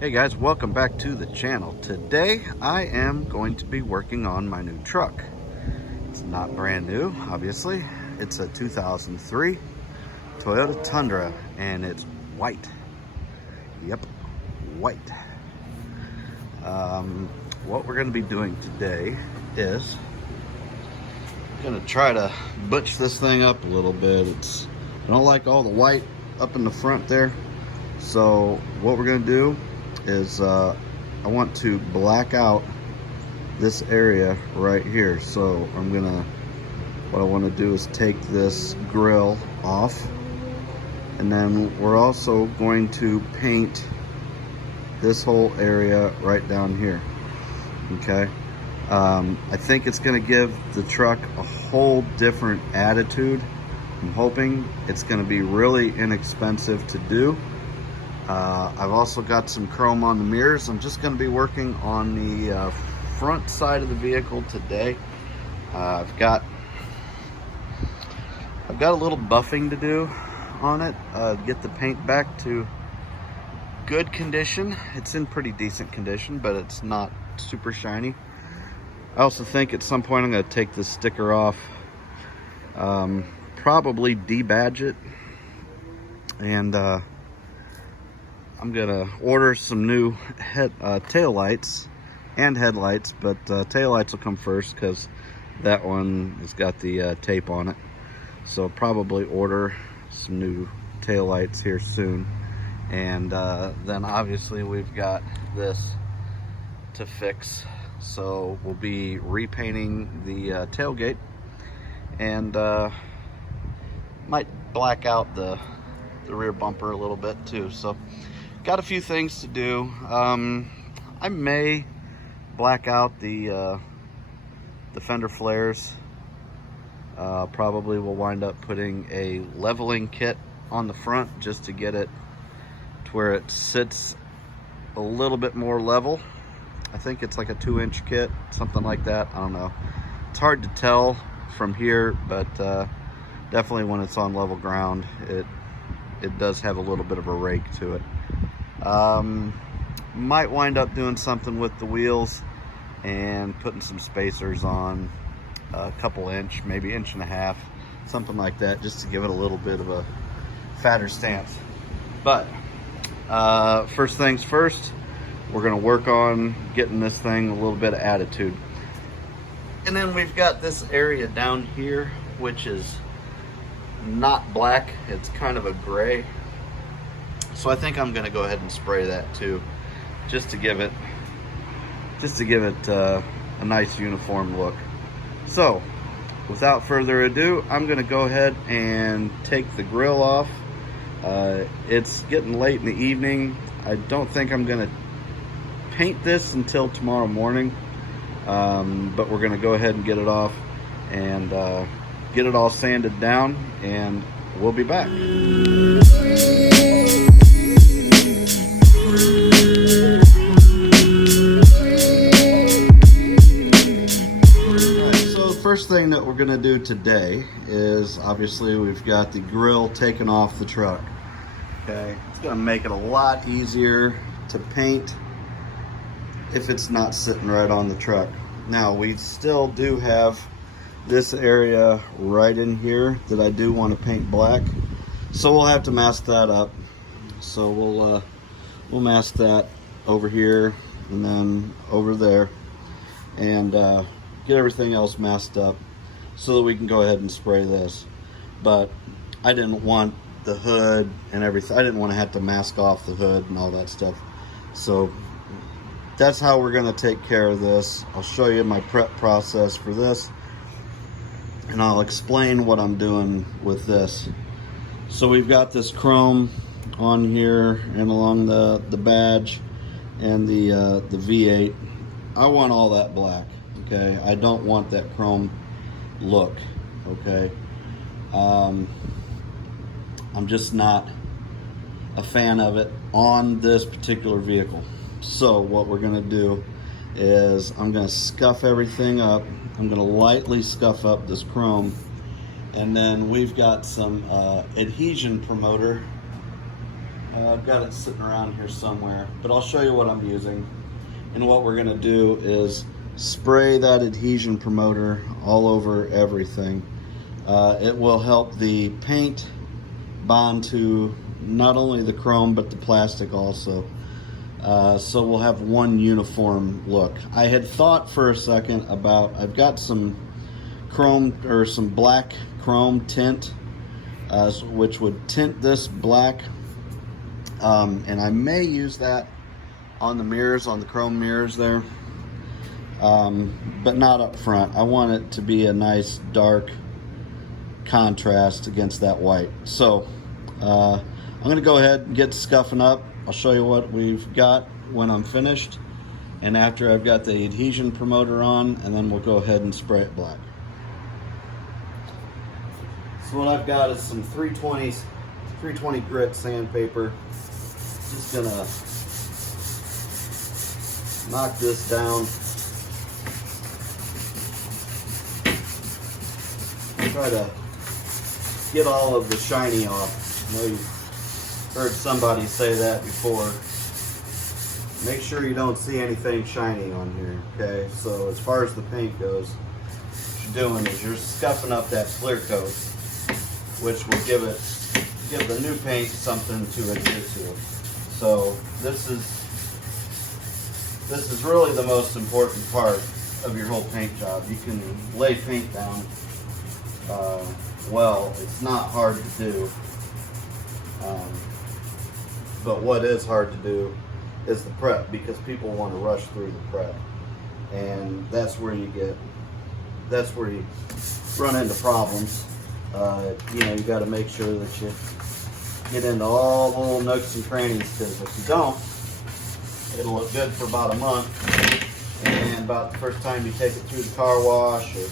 Hey guys, welcome back to the channel. Today I am going to be working on my new truck. It's not brand new, obviously. It's a 2003 Toyota Tundra and it's white. Yep, white. What we're going to be doing today is going to try to butch this thing up a little bit. I don't like all the white up in the front there. So what we're going to do is I want to black out this area right here. So what I want to do is take this grill off, and then we're also going to paint this whole area right down here. Okay, I think it's going to give the truck a whole different attitude. I'm hoping it's going to be really inexpensive to do. I've also got some chrome on the mirrors. I'm just going to be working on the front side of the vehicle today. I've got a little buffing to do on it, get the paint back to good condition. It's in pretty decent condition, but it's not super shiny. I also think at some point I'm going to take this sticker off, probably debadge it, and I'm gonna order some new tail lights and headlights, but tail lights will come first because that one has got the tape on it. So probably order some new tail lights here soon, and then obviously we've got this to fix. So we'll be repainting the tailgate, and might black out the rear bumper a little bit too. So got a few things to do. I may black out the fender flares. Probably will wind up putting a leveling kit on the front just to get it to where it sits a little bit more level. I think it's like a 2-inch kit, something like that. I don't know. It's hard to tell from here, but definitely when it's on level ground, it does have a little bit of a rake to it. Might wind up doing something with the wheels and putting some spacers on, a couple inch, maybe 1.5 inches, something like that, just to give it a little bit of a fatter stance. But first things first, we're going to work on getting this thing a little bit of attitude. And then we've got this area down here, which is not black, it's kind of a gray. So I think I'm going to go ahead and spray that too, just to give it a nice uniform look. So without further ado, I'm going to go ahead and take the grill off. It's getting late in the evening. I don't think I'm going to paint this until tomorrow morning, but we're going to go ahead and get it off and get it all sanded down, and we'll be back. First thing that we're going to do today is, obviously we've got the grill taken off the truck. Okay, it's going to make it a lot easier to paint if it's not sitting right on the truck. Now we still do have this area right in here that I do want to paint black, so we'll have to mask that up. So we'll mask that over here and then over there, and get everything else masked up so that we can go ahead and spray this. But I didn't want the hood and everything. I didn't want to have to mask off the hood and all that stuff. So that's how we're going to take care of this. I'll show you my prep process for this, and I'll explain what I'm doing with this. So we've got this chrome on here and along the badge and the V8. I want all that black. Okay, I don't want that chrome look. Okay, I'm just not a fan of it on this particular vehicle. So what we're gonna do is I'm gonna scuff everything up. I'm gonna lightly scuff up this chrome, and then we've got some adhesion promoter I've got it sitting around here somewhere, but I'll show you what I'm using. And what we're gonna do is spray that adhesion promoter all over everything. It will help the paint bond to not only the chrome but the plastic also. So we'll have one uniform look. I had thought for a second about, I've got some chrome or some black chrome tint, which would tint this black, and I may use that on the mirrors, on the chrome mirrors there, but not up front. I want it to be a nice dark contrast against that white. So I'm gonna go ahead and get scuffing up. I'll show you what we've got when I'm finished, and after I've got the adhesion promoter on, and then we'll go ahead and spray it black. So what I've got is some 320 grit sandpaper. Just gonna knock this down. Try to get all of the shiny off. I know you've heard somebody say that before. Make sure you don't see anything shiny on here, okay? So as far as the paint goes, what you're doing is you're scuffing up that clear coat, which will give the new paint something to adhere to. So this is really the most important part of your whole paint job. You can lay paint down well. It's not hard to do, but what is hard to do is the prep, because people want to rush through the prep, and that's where you run into problems. You know, you got to make sure that you get into all the little nooks and crannies, because if you don't, it'll look good for about a month, and about the first time you take it through the car wash or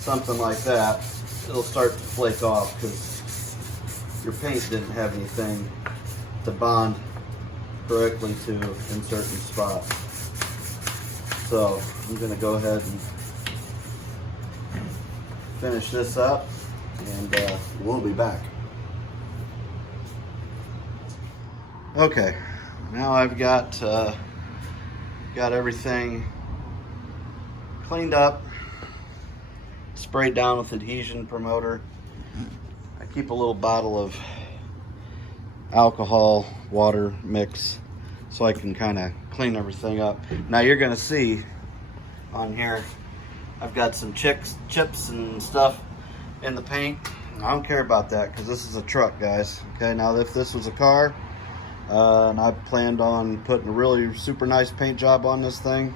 something like that, it'll start to flake off because your paint didn't have anything to bond correctly to in certain spots. So I'm going to go ahead and finish this up, and we'll be back. Okay, now I've got everything cleaned up, sprayed down with adhesion promoter. I keep a little bottle of alcohol water mix so I can kind of clean everything up. Now you're gonna see on here I've got some chips and stuff in the paint. I don't care about that because this is a truck, guys. Okay, now if this was a car and I planned on putting a really super nice paint job on this thing,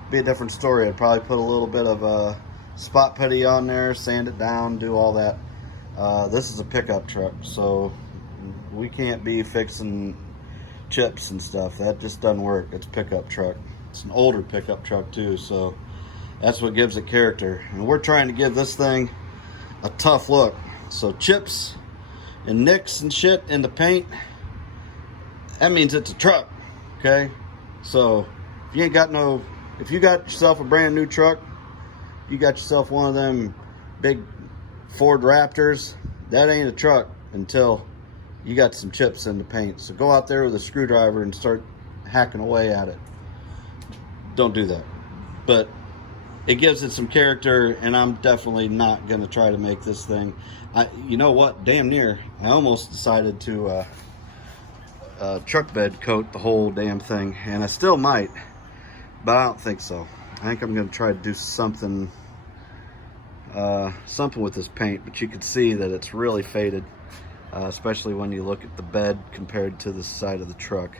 it'd be a different story. I'd probably put a little bit of a spot putty on there, sand it down, do all that. This is a pickup truck, so we can't be fixing chips and stuff. That just doesn't work. It's a pickup truck. It's an older pickup truck too, so that's what gives it character. And we're trying to give this thing a tough look. So chips and nicks and shit in the paint, that means it's a truck, okay? So if you got yourself a brand new truck, you got yourself one of them big Ford Raptors, that ain't a truck until you got some chips in the paint. So go out there with a screwdriver and start hacking away at it. Don't do that. But it gives it some character, and I'm definitely not going to try to make this thing. You know what? Damn near. I almost decided to truck bed coat the whole damn thing, and I still might, but I don't think so. I think I'm going to try to do something with this paint, but you can see that it's really faded, especially when you look at the bed compared to the side of the truck.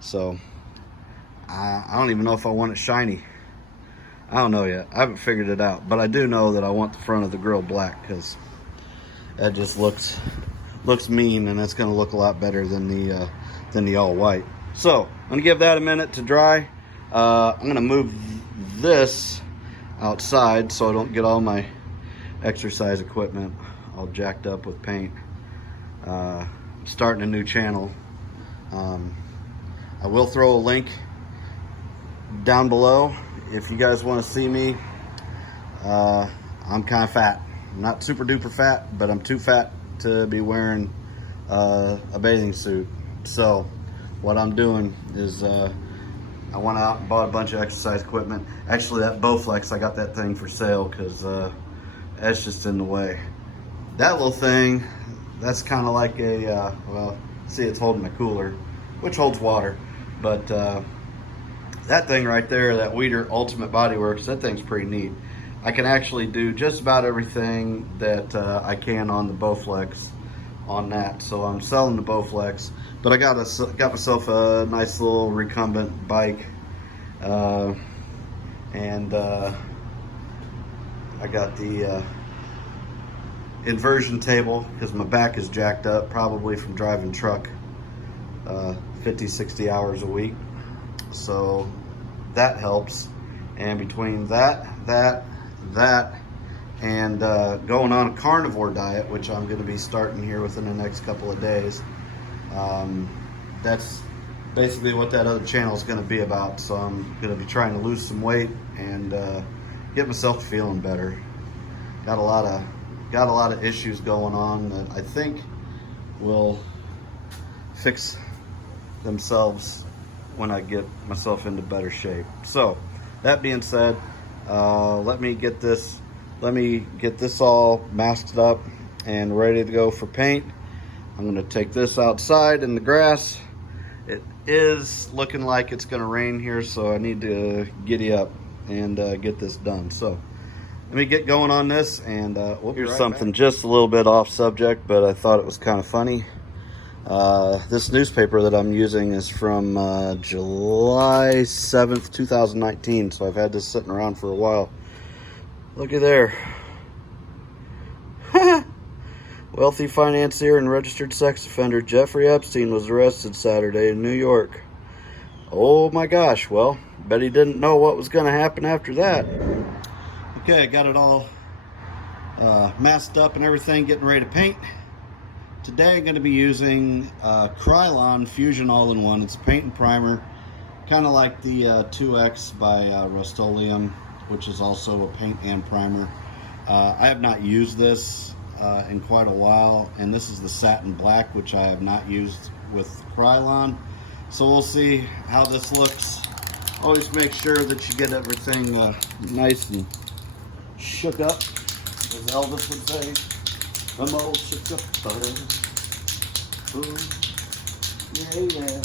So I don't even know if I want it shiny. I don't know yet. I haven't figured it out, but I do know that I want the front of the grill black because that just looks mean, and it's going to look a lot better than the all white. So I'm going to give that a minute to dry. I'm going to move this outside so I don't get all my exercise equipment all jacked up with paint. Starting a new channel. I will throw a link down below if you guys want to see me. I'm kind of fat. I'm not super duper fat, but I'm too fat to be wearing a bathing suit. So what I'm doing is I went out and bought a bunch of exercise equipment. Actually, that Bowflex, I got that thing for sale because that's just in the way. That little thing, that's kind of like a, well, see, it's holding a cooler, which holds water. But that thing right there, that Weider Ultimate Body Works, that thing's pretty neat. I can actually do just about everything that I can on the Bowflex on that. So I'm selling the Bowflex, but I got myself a nice little recumbent bike, and I got the inversion table because my back is jacked up, probably from driving truck 50-60 hours a week. So that helps. And between that and going on a carnivore diet, which I'm going to be starting here within the next couple of days, that's basically what that other channel is going to be about. So I'm going to be trying to lose some weight and get myself feeling better. Got a lot of issues going on that I think will fix themselves when I get myself into better shape. So that being said, let me get this all masked up and ready to go for paint. I'm going to take this outside in the grass. It is looking like it's going to rain here, so I need to giddy up and get this done. So let me get going on this, and here's right something back. Just a little bit off subject, but I thought it was kind of funny. This newspaper that I'm using is from July 7th, 2019, so I've had this sitting around for a while. Looky there. Wealthy financier and registered sex offender Jeffrey Epstein was arrested Saturday in New York. Oh my gosh, well, bet he didn't know what was going to happen after that. Okay, I got it all masked up and everything, getting ready to paint. Today I'm going to be using Krylon Fusion All-in-One. It's a paint and primer, kind of like the 2X by Rust-Oleum, which is also a paint and primer. I have not used this in quite a while, and this is the satin black, which I have not used with Krylon. So we'll see how this looks. Always make sure that you get everything nice and shook up, as Elvis would say. I'm all shook up, butter. Ooh, yeah.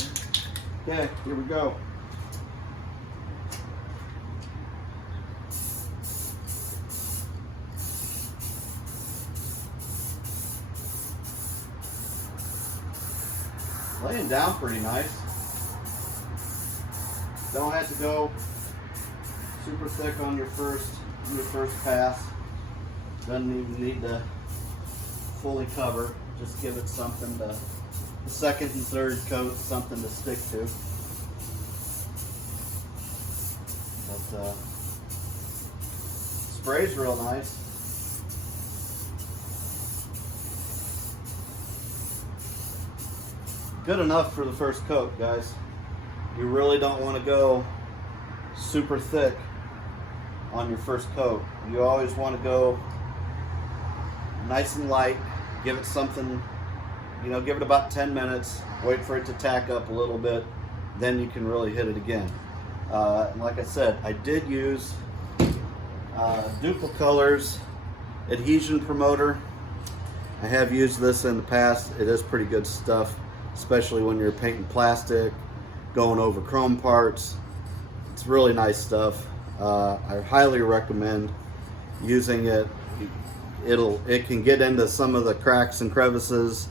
Okay, here we go. Laying down pretty nice. Don't have to go super thick on your first pass. Doesn't even need to fully cover. Just give it something to, the second and third coat, something to stick to. But spray's real nice. Good enough for the first coat, guys. You really don't want to go super thick on your first coat. You always want to go nice and light. Give it something, you know, give it about 10 minutes. Wait for it to tack up a little bit. Then you can really hit it again. And like I said, I did use Duple Colors Adhesion Promoter. I have used this in the past. It is pretty good stuff, especially when you're painting plastic, going over chrome parts. It's really nice stuff. I highly recommend using it. It can get into some of the cracks and crevices,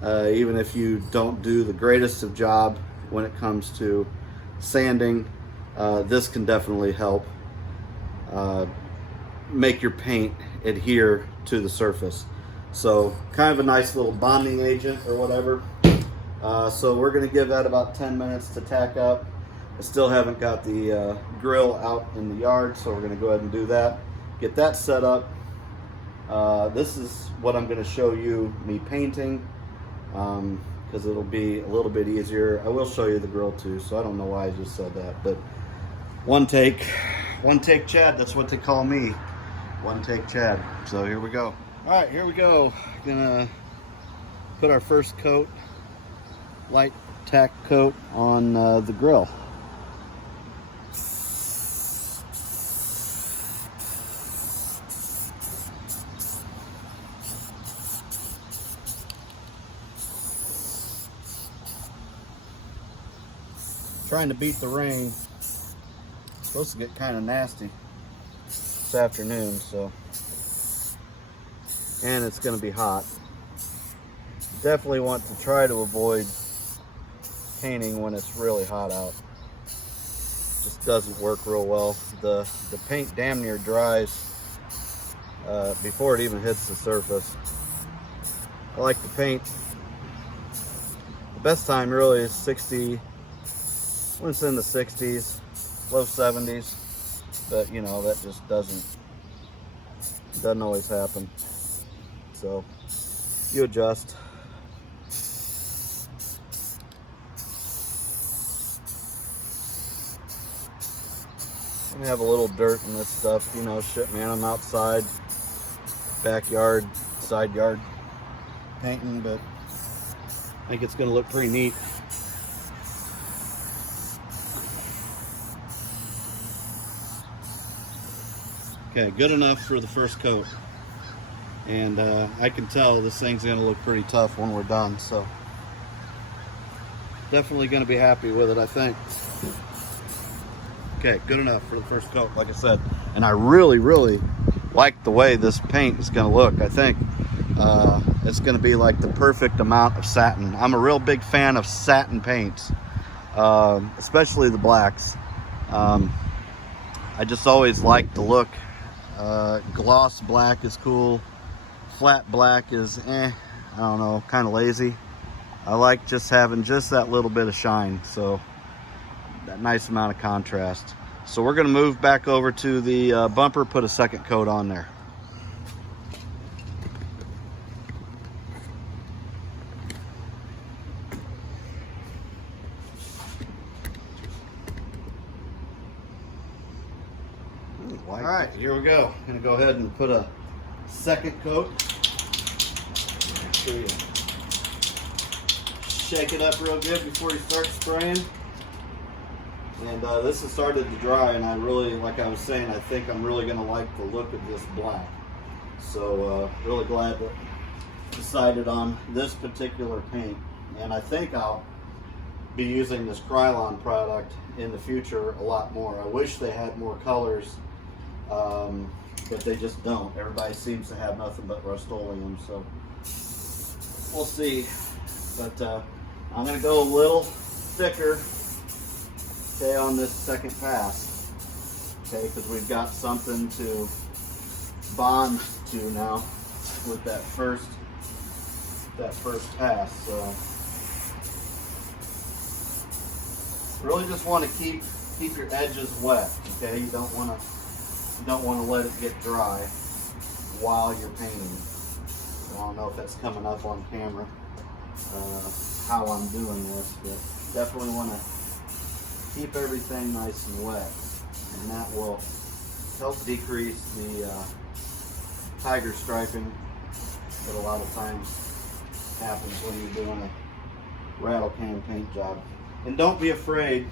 even if you don't do the greatest of job when it comes to sanding. This can definitely help make your paint adhere to the surface. So kind of a nice little bonding agent or whatever. So we're going to give that about 10 minutes to tack up. I still haven't got the grill out in the yard, so we're going to go ahead and do that. Get that set up. This is what I'm going to show you me painting, because it'll be a little bit easier. I will show you the grill too, so I don't know why I just said that, but one take Chad, that's what they call me. One take Chad. So here we go. All right, here we go. Gonna put our first coat, light tack coat on the grill. Trying to beat the rain. It's supposed to get kind of nasty this afternoon, so, and it's going to be hot. Definitely want to try to avoid painting when it's really hot out. Just doesn't work real well. The paint damn near dries before it even hits the surface. I like the paint. The best time really is 60. When it's in the 60s, low 70s, but you know, that just doesn't always happen. So you adjust. I have a little dirt in this stuff, you know, shit, man. I'm outside, backyard, side yard painting, but I think it's gonna look pretty neat. Okay, good enough for the first coat. And I can tell this thing's gonna look pretty tough when we're done, so definitely gonna be happy with it, I think. Okay, good enough for the first coat, like I said. And I really, really like the way this paint is gonna look. I think it's gonna be like the perfect amount of satin. I'm a real big fan of satin paints, especially the blacks. I just always like the look. Gloss black is cool. Flat black is I don't know, kind of lazy. I like just having just that little bit of shine, so that nice amount of contrast. So we're gonna move back over to the bumper, put a second coat on there. All right, here we go. I'm gonna go ahead and put a second coat. Make sure you shake it up real good before you start spraying. And this has started to dry, and I really, like I was saying, I think I'm really gonna like the look of this black. So really glad that I decided on this particular paint. And I think I'll be using this Krylon product in the future a lot more. I wish they had more colors. But they just don't. Everybody seems to have nothing but Rust-Oleum, so we'll see. But I'm going to go a little thicker, okay, on this second pass, okay, because we've got something to bond to now with that first pass. So really just want to keep your edges wet, okay? You don't want to let it get dry while you're painting. I don't know if that's coming up on camera, how I'm doing this, but definitely want to keep everything nice and wet, and that will help decrease the tiger striping that a lot of times happens when you're doing a rattle can paint job. And don't be afraid.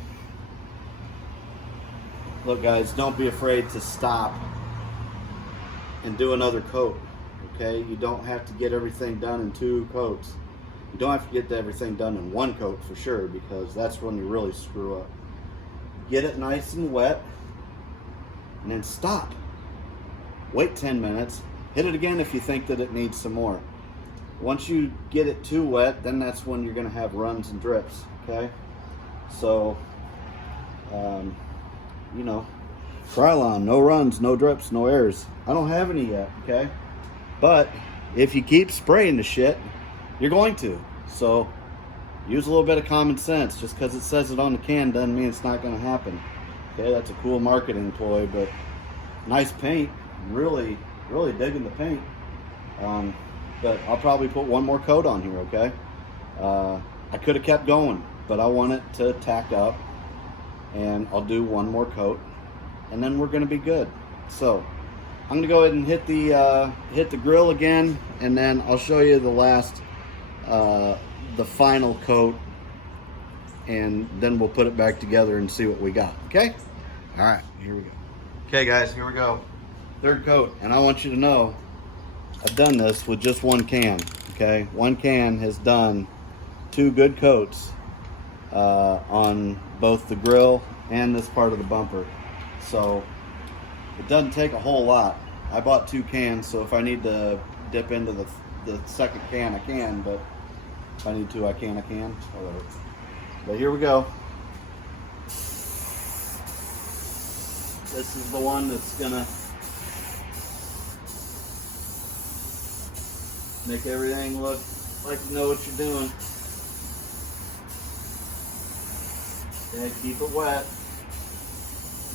Look guys, don't be afraid to stop and do another coat, okay? You don't have to get everything done in 2 coats. You don't have to get everything done in 1 coat for sure, because that's when you really screw up. Get it nice and wet, and then stop. Wait 10 minutes, hit it again if you think that it needs some more. Once you get it too wet, then that's when you're gonna have runs and drips, okay? So, you know, Krylon, no runs, no drips, no errors. I don't have any yet, okay? But if you keep spraying the shit, you're going to. So use a little bit of common sense. Just because it says it on the can doesn't mean it's not going to happen. Okay, that's a cool marketing ploy, but nice paint. Really, really digging the paint. But I'll probably put 1 more coat on here, okay? I could have kept going, but I want it to tack up. And I'll do 1 more coat, and then we're going to be good. So I'm going to go ahead and hit the grill again, and then I'll show you the last, the final coat and then we'll put it back together and see what we got, okay? All right, here we go. Okay guys, here we go. Third coat, and I want you to know, I've done this with just one can, okay? One can has done 2 good coats on both the grill and this part of the bumper. So it doesn't take a whole lot. I bought 2 cans, so if I need to dip into the second can, I can, but if I need to, I can, whatever. But here we go. This is the one that's gonna make everything look like you know what you're doing. Okay, keep it wet.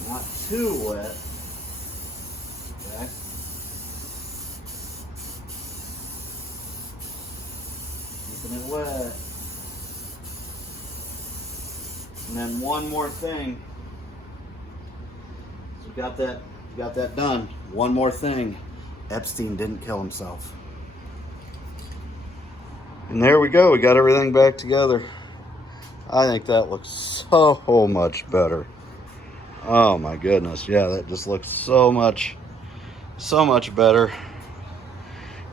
Not too wet. Okay. Keeping it wet. And then one more thing. So we got that done. One more thing. Epstein didn't kill himself. And there we go. We got everything back together. I think that looks so much better. Oh my goodness. Yeah, that just looks so much better.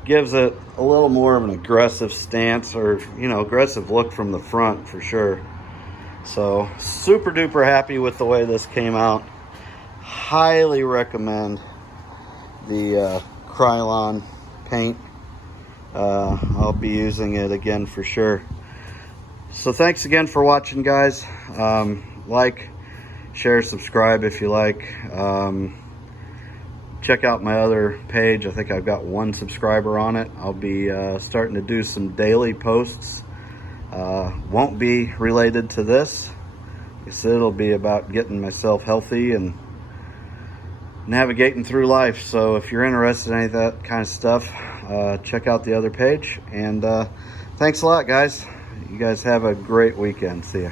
Gives it a little more of an aggressive stance, or, you know, aggressive look from the front for sure. So super duper happy with the way this came out. Highly recommend the Krylon paint. I'll be using it again for sure. So thanks again for watching, guys. Like, share, subscribe if you like. Check out my other page. I think I've got 1 subscriber on it. I'll be starting to do some daily posts. Won't be related to this. Like I said, it'll be about getting myself healthy and navigating through life. So if you're interested in any of that kind of stuff, check out the other page. And thanks a lot, guys. You guys have a great weekend. See ya.